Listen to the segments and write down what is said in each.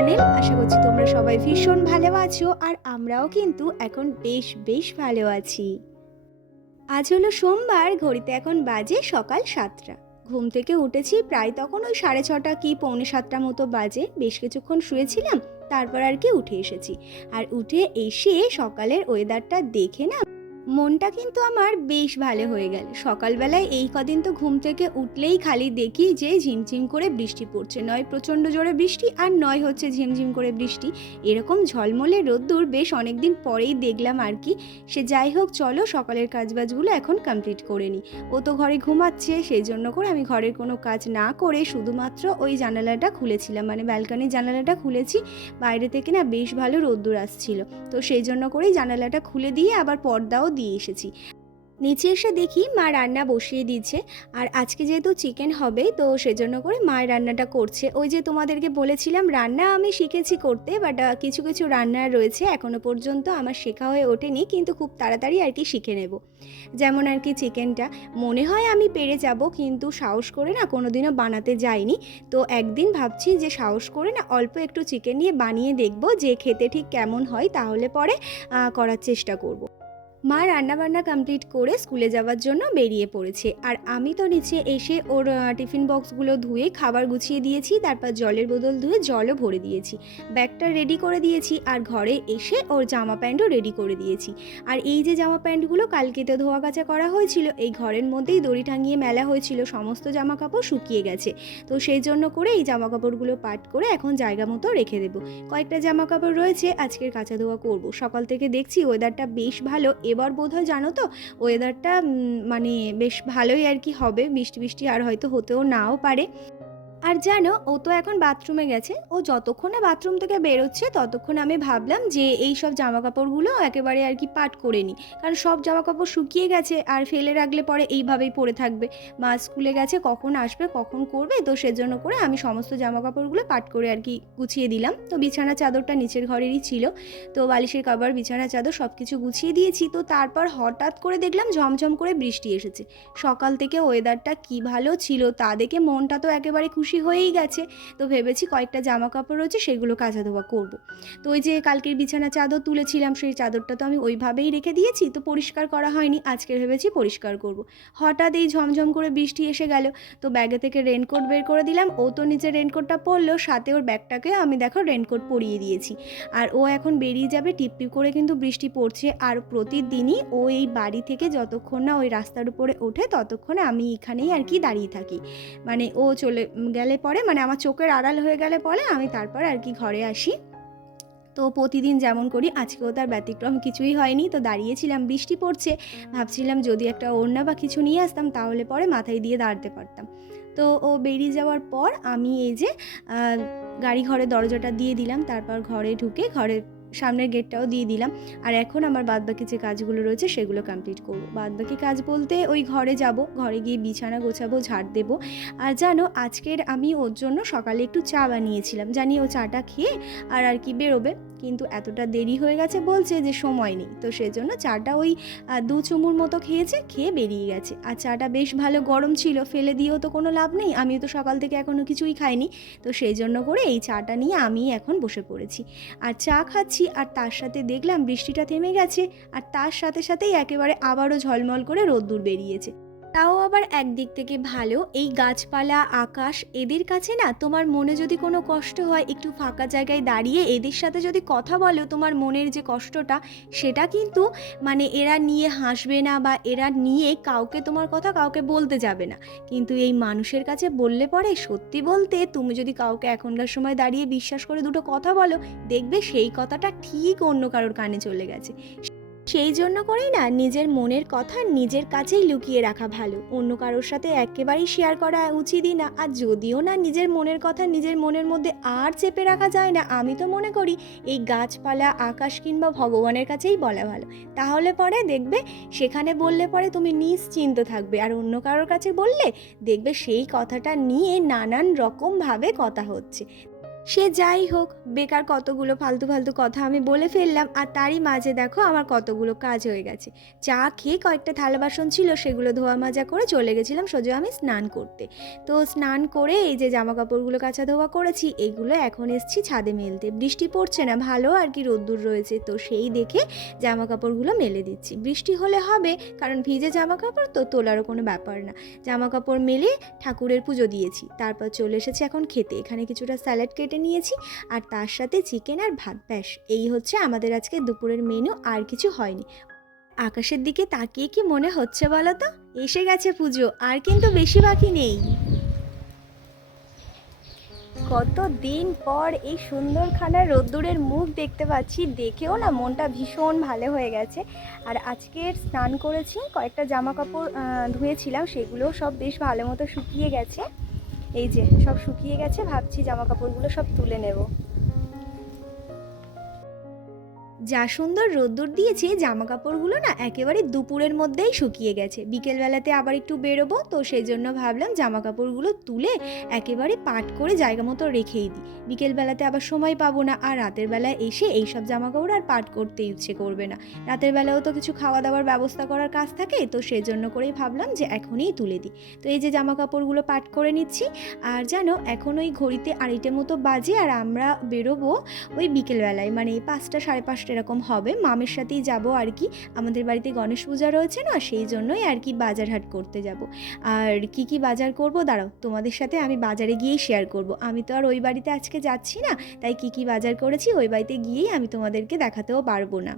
Channel আশা করছি তোমরা সবাই ভীষণ ভালো আছো আর আমরাও কিন্তু এখন বেশ বেশ ভালো আছি। আজ হলো সোমবার, ঘড়িতে এখন বাজে সকাল সাতটা। ঘুম থেকে উঠেছি প্রায় তখন ওই সাড়ে ছটা কি পৌনে সাতটা মতো বাজে। বেশ কিছুক্ষণ শুয়েছিলাম, তারপর আর কি উঠে এসেছি। আর উঠে এসে সকালের ওয়েদারটা দেখে না মনটা কিন্তু আমার বেশ ভালো হয়ে গেল। সকালবেলায় এই কদিন তো ঘুম থেকে উঠলেই খালি দেখি যে ঝিমঝিম করে বৃষ্টি পড়ছে। নয় প্রচণ্ড জোরে বৃষ্টি আর নয় হচ্ছে ঝিমঝিম করে বৃষ্টি। এরকম ঝলমলে রোদ্দুর বেশ অনেকদিন পরেই দেখলাম আর কি। সে যাই হোক, চলো সকালের কাজবাজগুলো এখন কমপ্লিট করে নিই। ও তো ঘরে ঘুমাচ্ছে, সেই জন্য করে আমি ঘরের কোনো কাজ না করে শুধুমাত্র ওই জানালাটা খুলেছিলাম। মানে ব্যালকানির জানালাটা খুলেছি, বাইরে থেকে না বেশ ভালো রোদ্দুর আসছিল। তো সেই জন্য করেই জানালাটা খুলে দিয়ে আবার পর্দাও দিয়ে এসেছি। নিচে এসে দেখি মা রান্না বসিয়ে দিচ্ছে আর আজকে যেহেতু চিকেন হবে তো সেজন্য করে মায়ের রান্নাটা করছে। ওই যে তোমাদেরকে বলেছিলাম রান্না আমি শিখেছি করতে বাট কিছু কিছু রান্না রয়েছে এখনও পর্যন্ত আমার শেখা হয়ে ওঠেনি কিন্তু খুব তাড়াতাড়ি আর কি শিখে নেব। যেমন আর কি চিকেনটা। মনে হয় আমি পেরে যাব কিন্তু সাহস করে না কোনোদিনও বানাতে যাইনি। তো একদিন ভাবছি যে সাহস করে না অল্প একটু চিকেন নিয়ে বানিয়ে দেখব যে খেতে ঠিক কেমন হয় তাহলে পরে করার চেষ্টা করব। মা রান্নাবান্না কমপ্লিট করে স্কুলে যাওয়ার জন্য বেরিয়ে পড়েছে। আর আমি তো নিচে এসে ওর টিফিন বক্সগুলো ধুয়ে খাবার গুছিয়ে দিয়েছি, তারপর জলের বোতল ধুয়ে জলও ভরে দিয়েছি। ব্যাগটা রেডি করে দিয়েছি আর ঘরে এসে ওর জামা প্যান্টও রেডি করে দিয়েছি। আর এই যে জামা প্যান্টগুলো কালকে তো ধোয়া কাচা করা হয়েছিল, এই ঘরের মধ্যেই দড়ি টাঙিয়ে মেলা হয়েছিল, সমস্ত জামা কাপড় শুকিয়ে গেছে। তো সেই জন্য করে এই জামা কাপড়গুলো পাট করে এখন জায়গা মতো রেখে দেবো। কয়েকটা জামা কাপড় রয়েছে, আজকের কাঁচা ধোয়া করব। সকাল থেকে দেখছি ওয়েদারটা বেশ ভালো এবার বোধ হয় জানো তো ওয়েদারটা মানে বেশ ভালোই আর কি হবে। বৃষ্টি বৃষ্টি আর হয়তো হতেও নাও পারে। আর জানো, ও তো এখন বাথরুমে গেছে। ও যতক্ষণ না বাথরুম থেকে বেরোচ্ছে, ততক্ষণ আমি ভাবলাম যে এই সব জামা কাপড়গুলো একেবারে আর কি পাট করে নিই কারণ সব জামা কাপড় শুকিয়ে গেছে, আর ফেলে রাখলে পরে এইভাবেই পড়ে থাকবে। মা স্কুলে গেছে, কখন আসবে, কখন করবে, তো সেজন্য করে আমি সমস্ত জামা কাপড়গুলো পাট করে আর কি গুছিয়ে দিলাম। তো বিছানা চাদরটা নিচের ঘরেরই ছিল। তো বালিশের কভার, বিছানা চাদর সব কিছু গুছিয়ে দিয়েছি। তো তারপর হঠাৎ করে দেখলাম ঝমঝম করে বৃষ্টি এসেছে। সকাল থেকে ওয়েদারটা কি ভালো ছিল তা দেখে মনটা তো একেবারে খুশি হয়েই গেছে। তো ভেবেছি কয়েকটা জামা কাপড় রয়েছে, সেগুলো কাচা ধোয়া করব। তো ওই যে কালকের বিছানা চাদর তুলেছিলাম, সেই চাদরটা তো আমি ওইভাবেই রেখে দিয়েছি, তো পরিষ্কার করা হয়নি। আজকে ভেবেছি পরিষ্কার করব। হঠাৎ এই ঝমঝম করে বৃষ্টি এসে গেল, তো ব্যাগে থেকে রেনকোট বের করে দিলাম। ও তো নিজের রেনকোটটা পরলো, সাথে ওর ব্যাগটাকে আমি দেখো রেনকোট পরিয়ে দিয়েছি। আর ও এখন বেরিয়ে যাবে টিপ টিপ করে কিন্তু বৃষ্টি পড়ছে। আর প্রতিদিনই ও এই বাড়ি থেকে যতক্ষণ না ওই রাস্তার উপরে ওঠে, ততক্ষণে আমি এখানেই আর কি দাঁড়িয়ে থাকি। মানে ও চলে গেলে পরে মানে আমার চোখের আড়াল হয়ে গেলে পরে আমি তারপর আর কি ঘরে আসি। তো প্রতিদিন যেমন করি, আজকেও তার ব্যতিক্রম কিছুই হয়নি। তো দাঁড়িয়েছিলাম, বৃষ্টি পড়ছে, ভাবছিলাম যদি একটা ওড়না বা কিছু নিয়ে আসতাম, তাহলে পরে মাথায় দিয়ে দাঁড়াতে পারতাম। তো ও বেরিয়ে যাওয়ার পর আমি এই যে গাড়ি ঘরে দরজাটা দিয়ে দিলাম, তারপর ঘরে ঢুকে ঘরে সামনের গেটটাও দিয়ে দিলাম। আর এখন আমার বাদবাকি যে কাজগুলো রয়েছে সেগুলো কমপ্লিট করব। বাদবাকি কাজ বলতে ওই ঘরে যাব, ঘরে গিয়ে বিছানা গোছাবো, ঝাড় দেবো। আর জানো, আজকের আমি ওর জন্য সকালে একটু চা বানিয়েছিলাম। জানি ও চাটা খেয়ে আর আর কি বেরোবে। কিন্তু এতটা দেরি হয়ে গেছে বলছে যে সময় নেই। তো সেজন্য চাটা ওই দু চুমুর মতো খেয়েছে, খেয়ে বেরিয়ে গেছে। আর চাটা বেশ ভালো গরম ছিল, ফেলে দিয়েও তো কোনো লাভ নেই। আমিও তো সকাল থেকে এখনও কিছুই খাইনি। তো সেই জন্য করে এই চাটা নিয়ে আমি এখন বসে পড়েছি। আর চা খাচ্ছি আর তার সাথে দেখলাম বৃষ্টিটা থেমে গেছে আর তার সাথে সাথেই একেবারে আবারও ঝলমল করে রোদ্দুর বেরিয়েছে। তাও আবার একদিক থেকে ভালো। এই গাছপালা, আকাশ, এদের কাছে না তোমার মনে যদি কোনো কষ্ট হয়, একটু ফাঁকা জায়গায় দাঁড়িয়ে এদের সাথে যদি কথা বলো, তোমার মনের যে কষ্টটা, সেটা কিন্তু মানে এরা নিয়ে হাসবে না বা এরা নিয়ে কাউকে তোমার কথা কাউকে বলতে যাবে না। কিন্তু এই মানুষের কাছে বললে পরে সত্যি বলতে তুমি যদি কাউকে এখনকার সময় দাঁড়িয়ে বিশ্বাস করে দুটো কথা বলো, দেখবে সেই কথাটা ঠিক অন্য কারোর কানে চলে গেছে। সেই জন্য করেই না নিজের মনের কথা নিজের কাছেই লুকিয়ে রাখা ভালো। অন্য কারোর সাথে একেবারেই শেয়ার করা উচিতই না। আর যদিও না নিজের মনের কথা নিজের মনের মধ্যে আর চেপে রাখা যায় না, আমি তো মনে করি এই গাছপালা, আকাশ কিংবা ভগবানের কাছেই বলা ভালো। তাহলে পরে দেখবে সেখানে বললে পরে তুমি নিশ্চিন্ত থাকবে। আর অন্য কারোর কাছে বললে দেখবে সেই কথাটা নিয়ে নানান রকমভাবে কথা হচ্ছে। সে যাই হোক, বেকার কতগুলো ফালতু ফালতু কথা আমি বলে ফেললাম, আর তারই মাঝে দেখো আমার কতগুলো কাজ হয়ে গেছে। চা খেয়ে কয়েকটা থালা বাসন ছিল, সেগুলো ধোয়া মাজা করে চলে গেছিলাম সোজা আমি স্নান করতে। তো স্নান করে এই যে জামা কাপড়গুলো কাচা ধোয়া করেছি এইগুলো এখন এসছি ছাদে মেলতে। বৃষ্টি পড়ছে না, ভালো আর কি রোদ্দুর রয়েছে, তো সেই দেখে জামা কাপড়গুলো মেলে দিচ্ছি। বৃষ্টি হলে হবে, কারণ ভিজে জামা কাপড় তো তোলারও কোনো ব্যাপার না। জামা কাপড় মেলে ঠাকুরের পুজো দিয়েছি, তারপর চলে এসেছি এখন খেতে। এখানে কিছুটা স্যালাড কেটে নিয়েছি আর তার সাথে চিকেন আর ভাত, ব্যাস। এই হচ্ছে আমাদের আজকে দুপুরের মেনু আর কিছু হয়নি। আকাশের দিকে তাকিয়ে কি মনে হচ্ছে বলো তো? এসে গেছে পুজো, আর কিন্তু বেশি বাকি নেই। কত দিন পর এই সুন্দর সুন্দরখানা রোদ্দুরের মুখ দেখতে পাচ্ছি, দেখেও না মনটা ভীষণ ভালো হয়ে গেছে। আর আজকের স্নান করেছি, কয়েকটা জামা কাপড় ধুয়েছিলাম সেগুলো সব বেশ ভালো মতো শুকিয়ে গেছে। এই যে সব শুকিয়ে গেছে ভাবছি জামা কাপড়গুলো সব তুলে নেব। যা সুন্দর রোদ্দুর দিয়েছে জামা কাপড়গুলো না একেবারে দুপুরের মধ্যেই শুকিয়ে গেছে। বিকেলবেলাতে আবার একটু বেরোবো, তো সেই জন্য ভাবলাম জামা কাপড়গুলো তুলে একেবারে পাট করে জায়গা মতো রেখেই দিই। বিকেলবেলাতে আবার সময় পাবো না, আর রাতের বেলায় এসে এইসব জামা কাপড় আর পাট করতে ইচ্ছে করবে না। রাতের বেলাও তো কিছু খাওয়া দাওয়ার ব্যবস্থা করার কাজ থাকে, তো সেই জন্য করেই ভাবলাম যে এখনই তুলে দিই। তো এই যে জামা কাপড়গুলো পাট করে নিচ্ছি, আর জানো এখন ওই ঘড়িতে আড়াইটে মতো বাজে, আর আমরা বেরোবো ওই বিকেলবেলায় মানে পাঁচটা সাড়ে পাঁচটা এরকম হবে। মামের সাথেই যাব আর কি। আমাদের বাড়িতে গণেশ পূজা রয়েছে না, সেই জন্যই আর কি বাজারহাট করতে যাব। আর কি কি বাজার করব? দাঁড়াও, তোমাদের সাথে আমি বাজারে গিয়েই শেয়ার করব। আমি তো আর ওই বাড়িতে আজকে যাচ্ছি না, তাই কি কি বাজার করেছি ওই বাড়িতে গিয়েই আমি তোমাদেরকে দেখাতেও পারব না।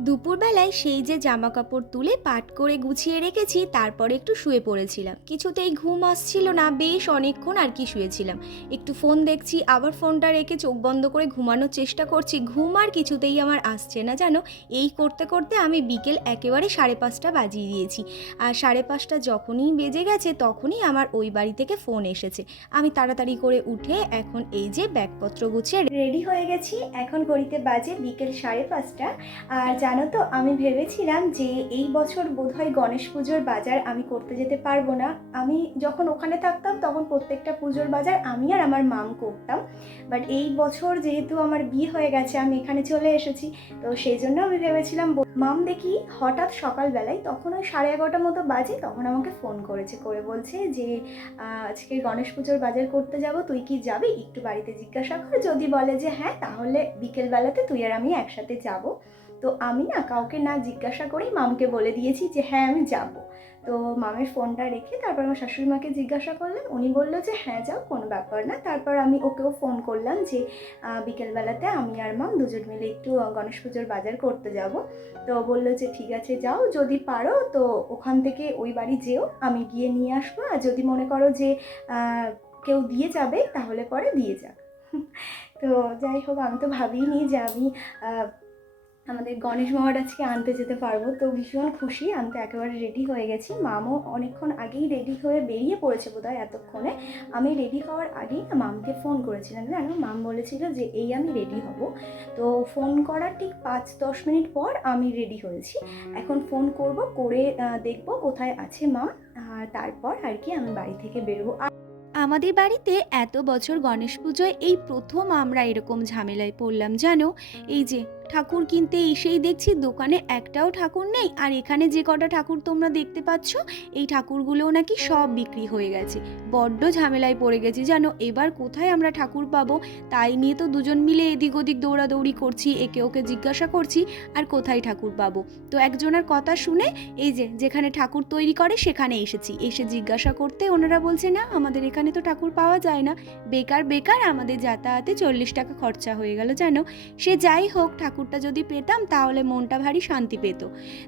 দুপুরবেলায় সেই যে জামা কাপড় তুলে পাট করে গুছিয়ে রেখেছি, তারপরে একটু শুয়ে পড়েছিলাম। কিছুতেই ঘুম আসছিল না, বেশ অনেকক্ষণ আর কি শুয়েছিলাম। একটু ফোন দেখছি, আবার ফোনটা রেখে চোখ বন্ধ করে ঘুমানোর চেষ্টা করছি। ঘুম আর কিছুতেই আমার আসছে না জানো? এই করতে করতে আমি বিকেল একেবারে সাড়ে পাঁচটা বাজিয়ে দিয়েছি। আর সাড়ে পাঁচটা যখনই বেজে গেছে, তখনই আমার ওই বাড়ি থেকে ফোন এসেছে। আমি তাড়াতাড়ি করে উঠে এখন এই যে ব্যাগপত্র গুছিয়ে রেডি হয়ে গেছি। এখন ঘড়িতে বাজে বিকেল সাড়ে পাঁচটা। আর জানো তো, আমি ভেবেছিলাম যে এই বছর বোধহয় গণেশ পুজোর বাজার আমি করতে যেতে পারব না। আমি যখন ওখানে থাকতাম, তখন প্রত্যেকটা পুজোর বাজার আমি আর আমার মাম করতাম। বাট এই বছর যেহেতু আমার বিয়ে হয়ে গেছে, আমি এখানে চলে এসেছি, তো সেই জন্য আমি ভেবেছিলাম মাম দেখি হঠাৎ সকালবেলায় তখন ওই সাড়ে এগারোটার মতো বাজে, তখন আমাকে ফোন করেছে, করে বলছে যে আজকে গণেশ পুজোর বাজার করতে যাব, তুই কি যাবি? একটু বাড়িতে জিজ্ঞাসা কর, যদি বলে যে হ্যাঁ তাহলে বিকেলবেলাতে তুই আর আমি একসাথে যাব। তো আমি না কাউকে না জিজ্ঞাসা করেই মামকে বলে দিয়েছি যে হ্যাঁ আমি যাব। তো মামের ফোনটা রেখে তারপর আমার শাশুড়ি মাকে জিজ্ঞাসা করলাম। উনি বলল যে হ্যাঁ যাও, কোনো ব্যাপার না। তারপর আমি ওকেও ফোন করলাম যে বিকেলবেলাতে আমি আর মাম দুজন মিলে একটু গণেশ পুজোর বাজার করতে যাব। তো বলল যে, ঠিক আছে, যাও, যদি পারো, তো ওখান থেকে ওই বাড়ি যেও, আমি গিয়ে নিয়ে আসব। আর যদি মনে করো যে কেউ দিয়ে যাবে, তাহলে পরে দিয়ে যাক। তো যাই হোক, আমি তো ভাবিনি যে আমি আমাদের গণেশ মহারাজকে আনতে যেতে পারব। তো ভীষণ খুশি, আমি তো একেবারে রেডি হয়ে গেছি। মামও অনেকক্ষণ আগেই রেডি হয়ে বেরিয়ে পড়েছে বোধহয় এতক্ষণে। আমি রেডি হওয়ার আগেই না মামকে ফোন করেছিলাম। জানো, মাম বলেছিল যে এই আমি রেডি হব। তো ফোন করার ঠিক পাঁচ দশ মিনিট পর আমি রেডি হয়েছি। এখন ফোন করব, করে দেখব কোথায় আছে মা। আর তারপর আর কি আমি বাড়ি থেকে বেরোবো। আর আমাদের বাড়িতে এত বছর গণেশ পুজোয় এই প্রথম আমরা এরকম ঝামেলায় পড়লাম, জানো? এই যে ঠাকুর কিনতে এসেই দেখছি দোকানে একটাও ঠাকুর নেই। আর এখানে যে কটা ঠাকুর তোমরা দেখতে পাচ্ছ, এই ঠাকুরগুলোও নাকি সব বিক্রি হয়ে গেছে। বড্ড ঝামেলায় পড়ে গেছি জানো? এবার কোথায় আমরা ঠাকুর পাবো? তাই নিয়ে তো দুজন মিলে এদিক ওদিক দৌড়াদৌড়ি করছি, একে ওকে জিজ্ঞাসা করছি, আর কোথায় ঠাকুর পাবো? তো একজনের কথা শুনে এই যে, যেখানে ঠাকুর তৈরি করে সেখানে এসেছি। এসে জিজ্ঞাসা করতে ওনারা বলছে, না, আমাদের এখানে তো ঠাকুর পাওয়া যায় না। বেকার বেকার, আমাদের যাতায়াতে চল্লিশ টাকা খরচা হয়ে গেল জানো? সে যাই হোক ঠাকুরটা যদি পেতাম, তাহলে মনটা ভারী শান্তি পেত।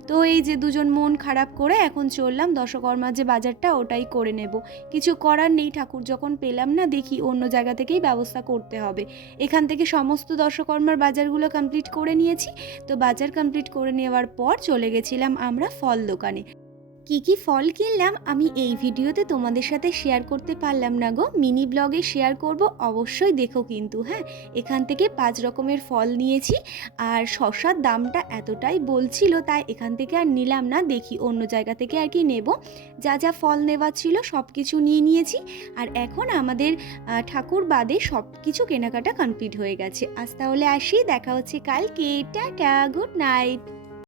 তো এই যে দুজন মন খারাপ করে এখন চললাম, দশকর্মার যে বাজারটা, ওটাই করে নেব। কিছু করার নেই ঠাকুর, যখন পেলাম না, দেখি অন্য জায়গা থেকেই ব্যবস্থা করতে হবে। এখান থেকে সমস্ত দশকর্মার বাজারগুলো কমপ্লিট করে নিয়েছি। তো বাজার কমপ্লিট করে নেওয়ার পর চলে গেছিলাম আমরা ফল দোকানে। কি কি ফল কিনলাম আমি এই ভিডিওতে তোমাদের সাথে শেয়ার করতে পারলাম না গো। মিনি ব্লগে শেয়ার করব, অবশ্যই দেখো কিন্তু হ্যাঁ? এখান থেকে পাঁচ রকমের ফল নিয়েছি আর শশার দামটা এতটাই বলছিল, তাই এখান থেকে আর নিলাম না। দেখি অন্য জায়গা থেকে আর কি নেব। যা যা ফল নেওয়ার ছিল সব কিছু নিয়ে নিয়েছি আর এখন আমাদের ঠাকুর বাদে সব কিছু কেনাকাটা কমপ্লিট হয়ে গেছে। আজ তাহলে আসি, দেখা হচ্ছে কালকে। Tata good night